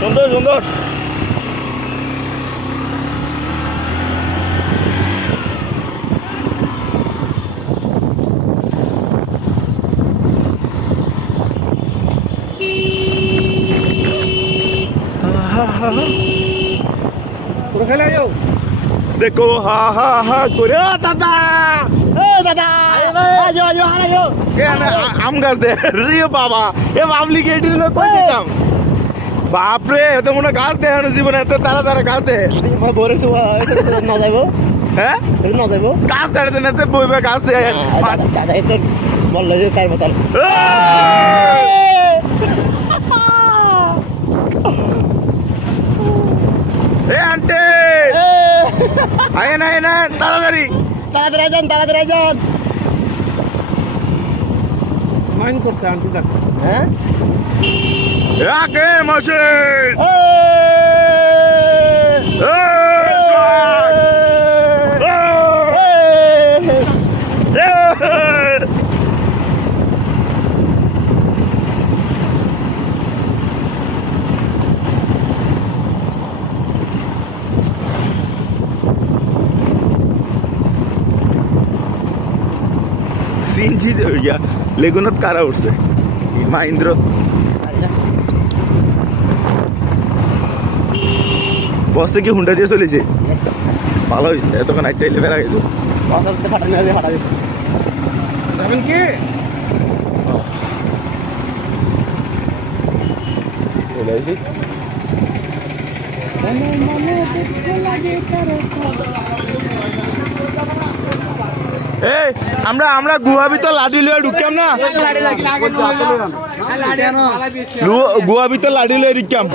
সুন্দর সুন্দর। দেখো হা হা হা করে দাদা দাদা আম গাছ দে রে বাবা এ বাবলি গেট কই দিতাম বাপরে এত মনে গাছ দেখানো জীবনে এত তারা তারা গাছ দে ভোরে না যাবো হ্যাঁ না যাবো গাছ ছাড়ে দেন এতে বইবে গাছ দে দাদা তো বললো যে চার বোতল এ আন্টি আয়েন আয়েন আয়েন তাড়াতাড়ি তাড়াতাড়ি যান তাড়াতাড়ি যান মাইন করছে আন্টি দেখ হ্যাঁ রাখে মশিন সিনজি লেগুনত কারা উঠছে মাহিন্দ্র বসে কি হুন্ডা দিয়ে চলেছে ভালো হয়েছে এতক্ষণ একটা এলে বেড়া গেছে ফাটা দিচ্ছে যাবেন কি এই আমরা গুহা ভিতর লাঠি লয়ে ঢুকাম না গুহা ভিতর লাঠি লয়ে ঢুকাম